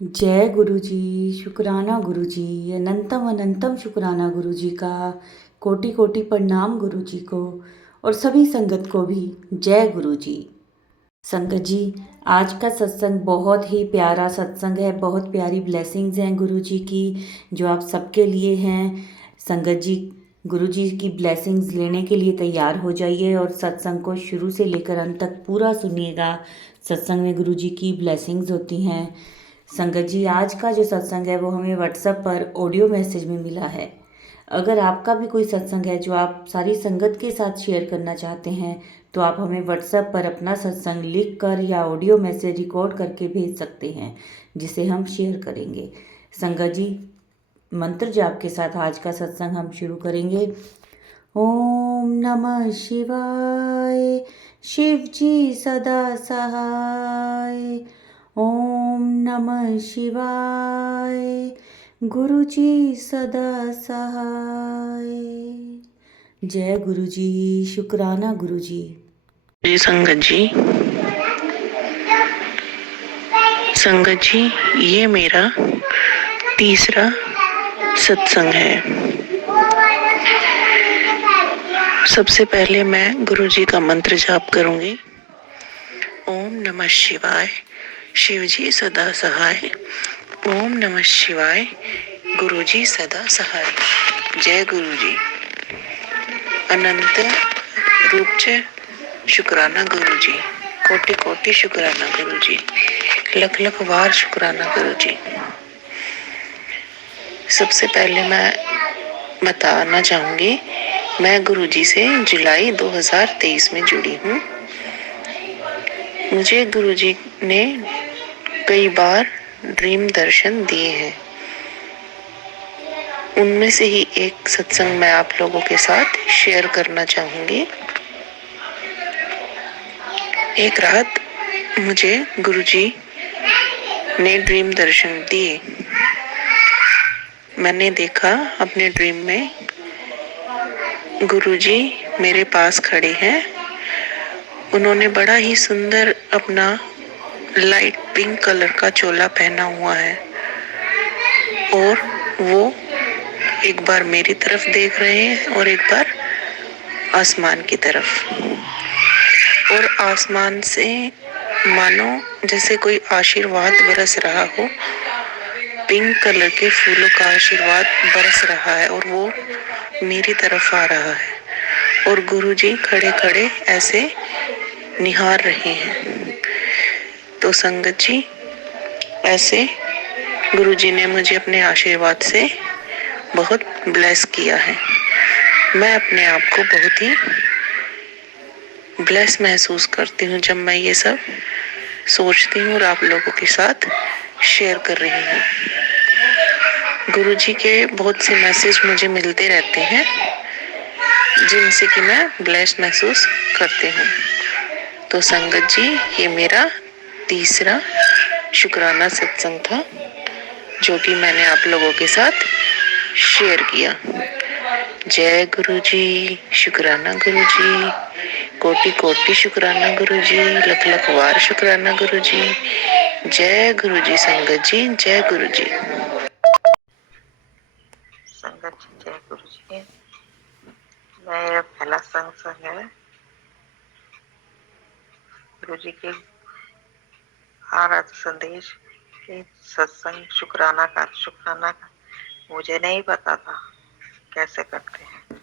जय गुरु जी। शुक्राना गुरु जी। अनंतम अनंतम शुक्राना गुरु जी का। कोटि कोटि प्रणाम गुरु जी को और सभी संगत को भी जय गुरु जी। संगत जी, आज का सत्संग बहुत ही प्यारा सत्संग है। बहुत प्यारी ब्लेसिंग्स हैं गुरु जी की जो आप सबके लिए हैं। संगत जी, गुरु जी की ब्लेसिंग्स लेने के लिए तैयार हो जाइए और सत्संग को शुरू से लेकर अंत तक पूरा सुनिएगा। सत्संग में गुरु जी की ब्लेसिंग्स होती हैं। संगत जी, आज का जो सत्संग है वो हमें व्हाट्सएप पर ऑडियो मैसेज में मिला है। अगर आपका भी कोई सत्संग है जो आप सारी संगत के साथ शेयर करना चाहते हैं तो आप हमें व्हाट्सएप पर अपना सत्संग लिख कर या ऑडियो मैसेज रिकॉर्ड करके भेज सकते हैं, जिसे हम शेयर करेंगे। संगत जी, मंत्र जाप के साथ आज का सत्संग हम शुरू करेंगे। ओम नमः शिवाय। शिव जी सदा सहाय। ओम नमः शिवाय। गुरु जी सदा सहाय। जय गुरु जी। शुक्राना गुरु जी। जी संगत जी, ये मेरा तीसरा सत्संग है। सबसे पहले मैं गुरु जी का मंत्र जाप करूंगी। ओम नमः शिवाय। शिव जी सदा सहाय। ओम नमः शिवाय। गुरु जी सदा सहाय। जय गुरु जी। अनंत रूप से शुक्राना गुरु जी। कोटि कोटि शुक्राना गुरु जी। लख लख बार शुक्राना गुरु जी। सबसे पहले मैं बताना चाहूंगी, मैं गुरु जी से जुलाई 2023 में जुड़ी हूँ। मुझे गुरु जी ने कई बार ड्रीम दर्शन दिए हैं। उनमें से ही एक सत्संग मैं आप लोगों के साथ शेयर करना चाहूंगी। एक रात मुझे गुरु जी ने ड्रीम दर्शन दिए। मैंने देखा अपने ड्रीम में गुरु जी मेरे पास खड़े हैं। उन्होंने बड़ा ही सुंदर अपना लाइट पिंक कलर का चोला पहना हुआ है और वो एक बार मेरी तरफ देख रहे हैं और एक बार आसमान की तरफ। और आसमान से मानो जैसे कोई आशीर्वाद बरस रहा हो। पिंक कलर के फूलों का आशीर्वाद बरस रहा है और वो मेरी तरफ आ रहा है और गुरुजी खड़े खड़े ऐसे निहार रहे हैं। तो संगत जी, ऐसे गुरुजी ने मुझे अपने आशीर्वाद से बहुत ब्लेस किया है। मैं अपने आप को बहुत ही ब्लेस महसूस करती हूँ जब मैं ये सब सोचती हूँ और आप लोगों के साथ शेयर कर रही हूँ। गुरुजी के बहुत से मैसेज मुझे मिलते रहते हैं जिनसे कि मैं ब्लेस महसूस करती हूँ। तो संगत जी, ये मेरा तीसरा शुक्राना सत्संग था जो कि मैंने आप लोगों के साथ शेयर किया। जय गुरु जी। शुक्राना गुरु जी। कोटि कोटि शुक्राना गुरु जी। लख लख बार शुक्राना गुरु जी। जय गुरु जी। संगत जी, जय गुरु जी। संगत जी, जय गुरु जी। मेरा पहला सत्संग है। गुरु जी के आराध्य संदेश के सत्संग शुक्राना का मुझे नहीं पता था कैसे करते हैं।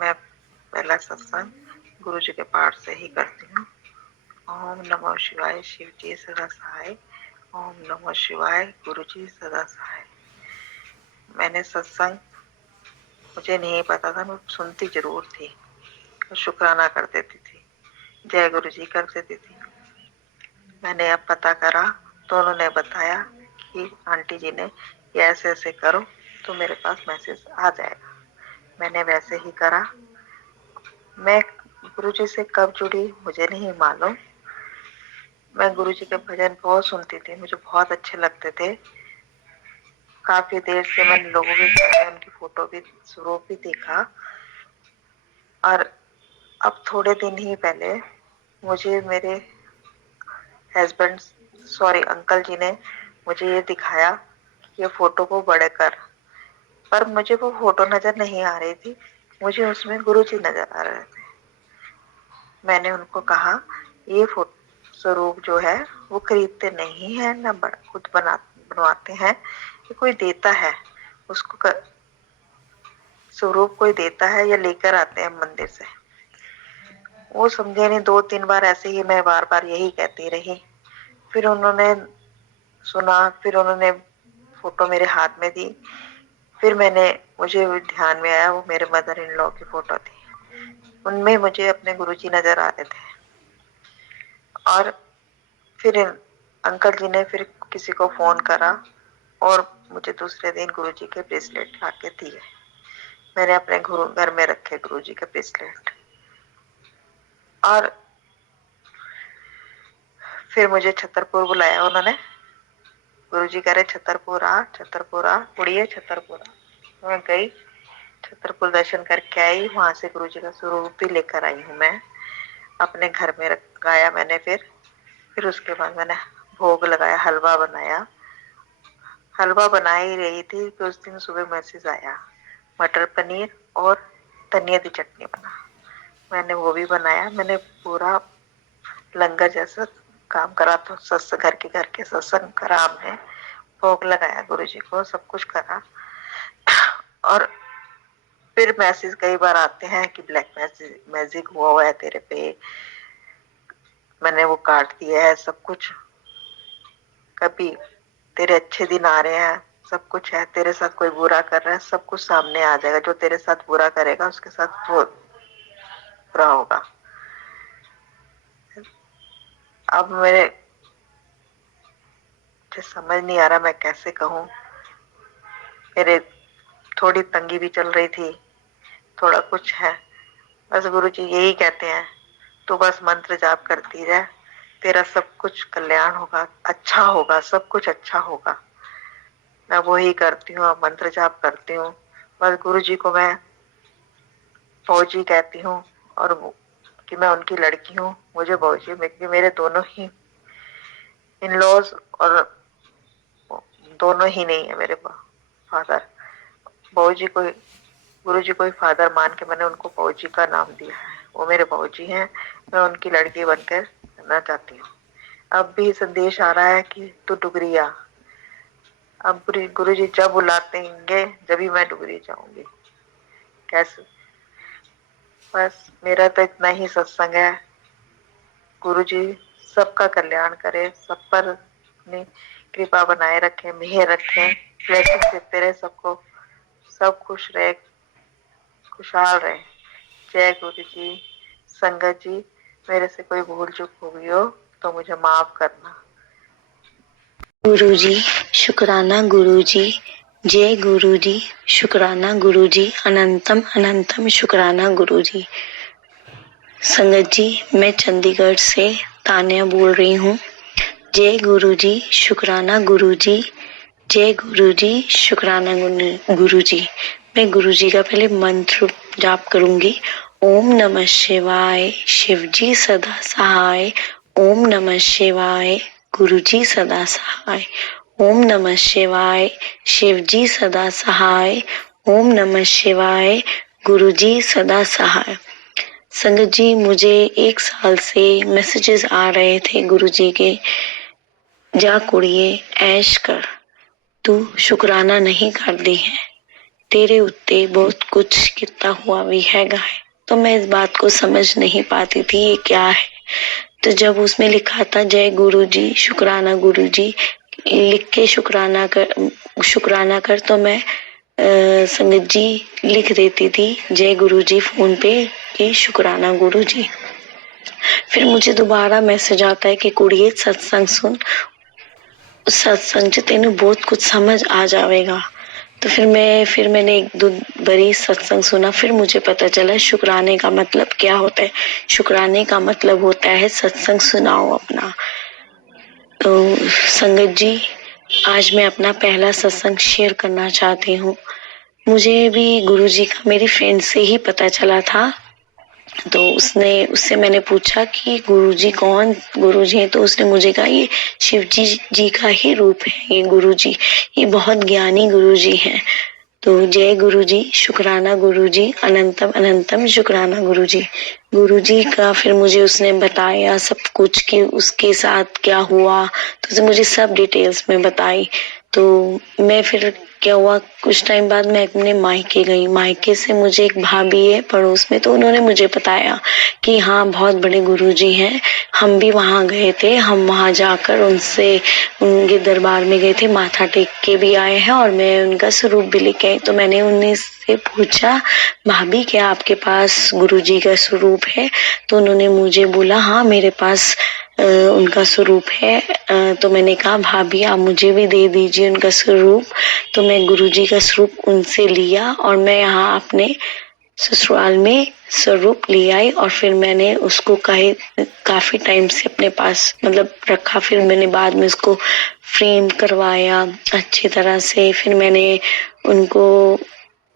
मैं पहला सत्संग गुरु जी के पाठ से ही करती हूँ। ओम नमः शिवाय। शिव जी सदा सहाय। ओम नमः शिवाय। गुरु जी सदा सहाय। मैंने सत्संग मुझे नहीं पता था, मैं सुनती जरूर थी, शुक्राना कर देती थी, जय गुरु जी कर देती थी। मैंने अब पता करा तो उन्होंने बताया कि आंटी जी ने ये ऐसे ऐसे करो तो मेरे पास मैसेज आ जाएगा। मैंने वैसे ही करा। मैं गुरु जी से कब जुड़ी मुझे नहीं मालूम। मैं गुरु जी के भजन बहुत सुनती थी, मुझे बहुत अच्छे लगते थे। काफी देर से मैंने लोगों के उनकी फोटो भी स्वरूप भी देखा। और अब थोड़े दिन ही पहले मुझे मेरे हस्बैंड सॉरी अंकल जी ने मुझे ये दिखाया कि ये फोटो को बड़े कर, पर मुझे वो फोटो नजर नहीं आ रही थी, मुझे उसमें गुरुजी नजर आ रहे थे। मैंने उनको कहा ये फोटो स्वरूप जो है वो खरीदते नहीं है, न खुद बनवाते हैं, ये कोई देता है उसको स्वरूप कोई देता है या लेकर आते हैं मंदिर से। वो समझे नहीं, 2-3 बार ऐसे ही मैं बार बार यही कहती रही। फिर उन्होंने सुना, फिर उन्होंने फोटो मेरे हाथ में दी। फिर मुझे ध्यान में आया वो मेरे मदर इन लॉ की फोटो थी, उनमें मुझे अपने गुरुजी नजर आ रहे थे। और फिर अंकल जी ने फिर किसी को फोन करा और मुझे दूसरे दिन गुरुजी के ब्रेसलेट लाके दिए। मैंने अपने घर में रखे गुरुजी के ब्रेसलेट। और फिर मुझे छतरपुर बुलाया उन्होंने। गुरुजी कह रहे छतरपुर आ, छतरपुर आ कुड़िए, छतरपुर आ। मैं गई, छतरपुर दर्शन करके आई। वहां से गुरुजी का स्वरूप भी लेकर आई हूँ मैं, अपने घर में रखाया मैंने। फिर उसके बाद मैंने भोग लगाया, हलवा बनाया। हलवा बना ही रही थी कि उस दिन सुबह मैसेज आया, मटर पनीर और धनिया की चटनी बना। मैंने वो भी बनाया। मैंने पूरा लंगर जैसा काम करा, तो घर के सत्संग करा हमने, भोग लगाया गुरुजी को, सब कुछ करा। और फिर मैसेज कई बार आते हैं कि ब्लैक मैजिक हुआ है तेरे पे, मैंने वो काट दिया है सब कुछ। कभी तेरे अच्छे दिन आ रहे हैं, सब कुछ है, तेरे साथ कोई बुरा कर रहा है, सब कुछ सामने आ जाएगा। जो तेरे साथ बुरा करेगा उसके साथ वो बुरा होगा। अब मुझे समझ नहीं आ रहा मैं कैसे कहूँ। मेरे थोड़ी तंगी भी चल रही थी, थोड़ा कुछ है। बस गुरुजी यही कहते हैं, तू बस मंत्र जाप करती रह, तेरा सब कुछ कल्याण होगा, अच्छा होगा, सब कुछ अच्छा होगा। मैं वही करती हूँ, मंत्र जाप करती हूँ। बस गुरुजी को मैं फौजी कहती हूँ, और कि मैं उनकी लड़की हूँ। मुझे फौजी, मेरे दोनों ही इन लॉज, और दोनों ही नहीं है मेरे फादर। फौजी को गुरुजी को फादर मान के मैंने उनको फौजी का नाम दिया है। वो मेरे फौजी हैं, मैं उनकी लड़की बनकर रहना चाहती हूँ। अब भी संदेश आ रहा है कि तू डुगरी आ। अब गुरुजी जब बुलाते हैं जब भी मैं डुगरी जाऊंगी। कैसे? बस मेरा तो इतना ही सत्संग है। गुरुजी सबका कल्याण करे, सब पर अपनी कृपा बनाए रखे, मेहर रखे, ब्लेसिंग देते रहे सबको, सब खुश रहे, खुशहाल रहे। जय गुरु जी। संगत जी, मेरे से कोई भूल चूक हो गई हो तो मुझे माफ करना। गुरुजी, शुक्राना गुरुजी। जय गुरुजी, शुक्राना गुरुजी। अनंतम अनंतम शुक्राना गुरुजी। संगत जी, मैं चंडीगढ़ से तानिया बोल रही हूँ। जय गुरुजी, शुक्राना गुरुजी। जय गुरुजी, शुक्राना गुरुजी। मैं गुरुजी का पहले मंत्र जाप करूंगी। ओम नमः शिवाय, शिवजी सदा सहाय। ओम नमः शिवाय, गुरुजी सदा सहाय। ओम नमः शिवाय, शिवजी सदा सहाय। ओम नमः शिवाय, गुरुजी सदा सहाय। संगत जी, मुझे 1 साल से मैसेजेस आ रहे थे गुरुजी के, जा कुड़िए ऐश कर, तू शुक्राना नहीं करती है, तेरे उत्ते बहुत कुछ कितना हुआ भी हैगा है। तो मैं इस बात को समझ नहीं पाती थी ये क्या है। तो जब उसमें लिखा था जय गुरुजी, शुक्राना गुरुजी लिख के शुक्राना कर, तो मैं संगत जी लिख देती थी जय गुरुजी फोन पे कि शुक्राना गुरुजी। फिर मुझे दोबारा मैसेज आता है कि कुड़िए सत्संग सुन, सत्संग से तेनू बहुत कुछ समझ आ जाएगा। तो फिर मैंने 1-2 बारी सत्संग सुना। फिर मुझे पता चला शुक्राने का मतलब क्या होता है। शुक्राने का मतलब होता है सत्संग सुनाओ अपना। तो संगत जी, आज मैं अपना पहला सत्संग शेयर करना चाहती हूँ। मुझे भी गुरुजी का मेरी फ्रेंड से ही पता चला था तो उससे मैंने पूछा कि गुरुजी कौन गुरुजी है, तो उसने मुझे कहा ये शिव जी का ही रूप है ये गुरुजी, ये बहुत ज्ञानी गुरुजी हैं। तो जय गुरुजी, शुक्राना गुरुजी, अनंतम अनंतम शुक्राना गुरुजी। गुरुजी का फिर मुझे उसने बताया सब कुछ कि उसके साथ क्या हुआ, तो उसने मुझे सब डिटेल्स में बताई। तो मैं फिर क्या हुआ, कुछ टाइम बाद मैं अपने मायके गई। मायके से मुझे एक भाभी है पड़ोस में, तो उन्होंने मुझे बताया कि हाँ बहुत बड़े गुरुजी हैं, हम भी वहाँ गए थे, हम वहाँ जाकर उनसे उनके दरबार में गए थे, माथा टेक के भी आए हैं और मैं उनका स्वरूप भी लेके आई। तो मैंने उन्हीं से पूछा, भाभी क्या आपके पास गुरुजी का स्वरूप है? तो उन्होंने मुझे बोला हाँ मेरे पास उनका स्वरूप है। तो मैंने कहा भाभी आप मुझे भी दे दीजिए उनका स्वरूप। तो मैं गुरुजी का स्वरूप उनसे लिया और मैं यहाँ अपने ससुराल में स्वरूप ले आई और फिर मैंने उसको काफी टाइम से अपने पास मतलब रखा। फिर मैंने बाद में उसको फ्रेम करवाया अच्छी तरह से, फिर मैंने उनको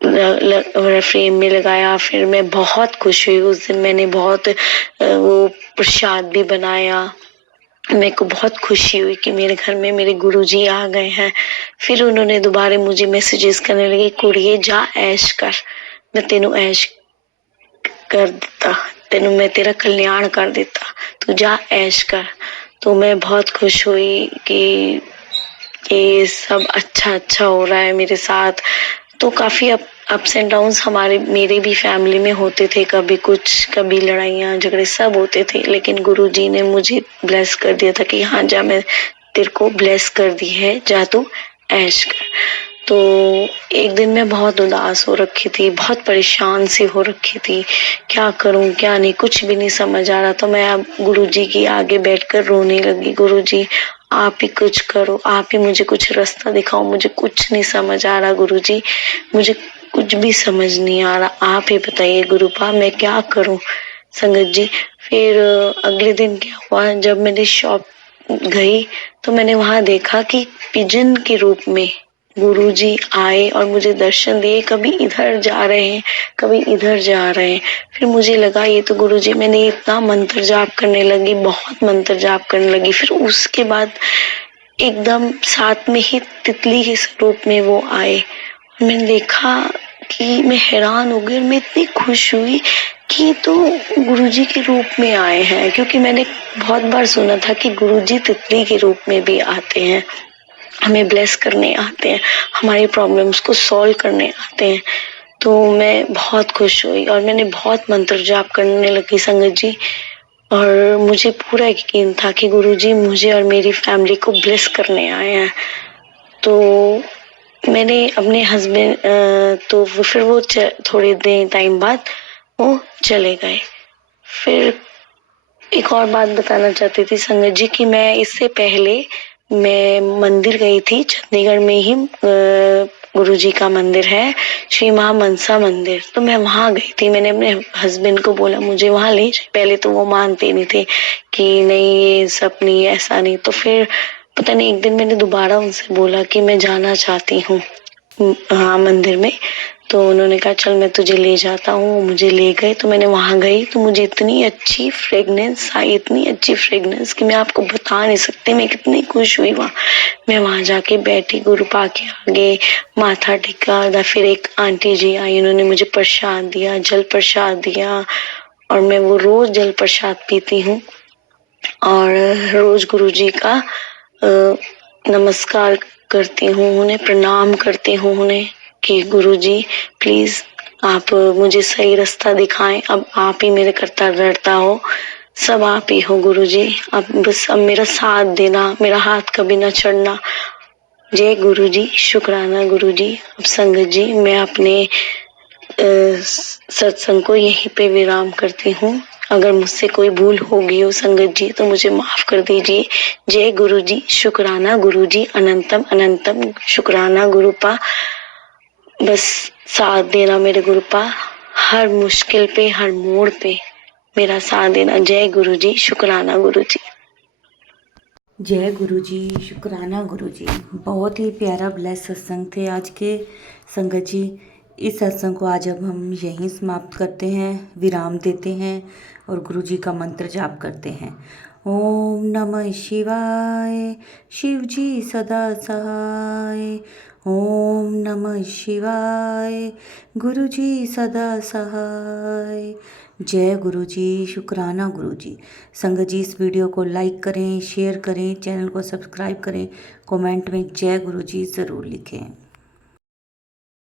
फ्रेम में लगाया। फिर मैं बहुत खुश हुई उस दिन, मैंने बहुत वो प्रसाद भी बनाया। मेरे को बहुत खुशी हुई कि मेरे घर में मेरे गुरुजी आ गए हैं। फिर उन्होंने दोबारा मुझे मैसेजेस करने लगे, कुड़िए जा ऐश कर, मैं तेनू ऐश कर देता, तेनू मैं तेरा कल्याण कर देता, तू जा ऐश कर। तो मैं बहुत खुश हुई कि ये सब अच्छा हो रहा है मेरे साथ। तो काफी अप्स एंड डाउन्स मेरे भी फैमिली में होते थे, कभी कुछ कभी लड़ाइयाँ झगड़े सब होते थे, लेकिन गुरुजी ने मुझे ब्लेस कर दिया था कि हाँ जा मैं तेरे को ब्लेस कर दी है, जा तू ऐश कर। तो एक दिन मैं बहुत उदास हो रखी थी, बहुत परेशान सी हो रखी थी, क्या करूं क्या नहीं कुछ भी नहीं समझ आ रहा। तो मैं अब गुरुजी के आगे बैठकर रोने लगी, गुरुजी आप ही कुछ करो, आप ही मुझे कुछ रास्ता दिखाओ, मुझे कुछ नहीं समझ आ रहा गुरुजी, मुझे कुछ भी समझ नहीं आ रहा, आप ही बताइए गुरुपा मैं क्या करूं। संगत जी फिर अगले दिन क्या हुआ, जब मैंने शॉप गई तो मैंने वहां देखा कि पिजन के रूप में गुरुजी आए और मुझे दर्शन दिए, कभी इधर जा रहे हैं कभी इधर जा रहे हैं। फिर मुझे लगा ये तो गुरुजी, मैंने इतना मंत्र जाप करने लगी, बहुत मंत्र जाप करने लगी। फिर उसके बाद एकदम साथ में ही तितली के स्वरूप में वो आए और मैंने देखा कि मैं हैरान हो गई और मैं इतनी खुश हुई कि तो गुरुजी के रूप में आए हैं, क्योंकि मैंने बहुत बार सुना था कि गुरुजी तितली के रूप में भी आते हैं, हमें ब्लेस करने आते हैं, हमारी प्रॉब्लम्स को सॉल्व करने आते हैं। तो मैं बहुत खुश हुई और मैंने बहुत मंत्र जाप करने लगी संगत जी, और मुझे पूरा यकीन था कि गुरुजी मुझे और मेरी फैमिली को ब्लेस करने आए हैं। तो मैंने अपने हस्बैंड तो फिर वो थोड़े दिन टाइम बाद वो चले गए। फिर एक और बात बताना चाहती थी संगत जी कि मैं इससे पहले मैं मंदिर गई थी, चंडीगढ़ में ही गुरुजी का मंदिर है, श्री महा मनसा मंदिर। तो मैं वहां गई थी, मैंने अपने हस्बैंड को बोला मुझे वहां ले जाए। पहले तो वो मानते नहीं थे कि नहीं ये सब नहीं ऐसा नहीं। तो फिर पता नहीं एक दिन मैंने दोबारा उनसे बोला कि मैं जाना चाहती हूँ हाँ मंदिर में। तो उन्होंने कहा चल मैं तुझे ले जाता हूँ, मुझे ले गए। तो मैंने वहां गई तो मुझे इतनी अच्छी फ्रेगनेंस आई, इतनी अच्छी फ्रेगनेंस कि मैं आपको बता नहीं सकती मैं कितनी खुश हुई वहां। मैं वहां जाके बैठी, गुरुपा के आगे माथा टेका। फिर एक आंटी जी आई, उन्होंने मुझे प्रसाद दिया, जल प्रसाद दिया, और मैं वो रोज जल प्रसाद पीती हूँ और रोज गुरुजी का नमस्कार करती हूँ, उन्हें प्रणाम करती हूँ उन्हें कि गुरुजी प्लीज आप मुझे सही रास्ता दिखाएं, अब आप ही मेरे करता धरता हो, सब आप ही हो गुरुजी, अब बस अब मेरा साथ देना, मेरा हाथ कभी ना छोड़ना। जय गुरुजी, शुक्राना गुरुजी। अब संगत जी मैं अपने सत्संग को यहीं पे विराम करती हूँ। अगर मुझसे कोई भूल होगी हो संगत जी तो मुझे माफ कर दीजिए। जय गुरु जी, शुक्राना गुरु जी, अनंतम अनंतम शुक्राना गुरुपा। बस साथ देना मेरे गुरुपा, हर मुश्किल पे हर मोड़ पे मेरा साथ देना। जय गुरु जी, शुक्राना गुरु जी। जय गुरु जी, शुक्राना गुरु जी। बहुत ही प्यारा ब्लेस सत्संग थे आज के संगत जी। इस सत्संग को आज अब हम यहीं समाप्त करते हैं, विराम देते हैं और गुरु जी का मंत्र जाप करते हैं। ओम नमः शिवाय, शिव जी सदा सहाय। ओम नमः शिवाय, गुरु जी सदा सहाय। जय गुरु जी, शुक्राना गुरु जी। संगत जी, इस वीडियो को लाइक करें, शेयर करें, चैनल को सब्सक्राइब करें, कमेंट में जय गुरु जी ज़रूर लिखें।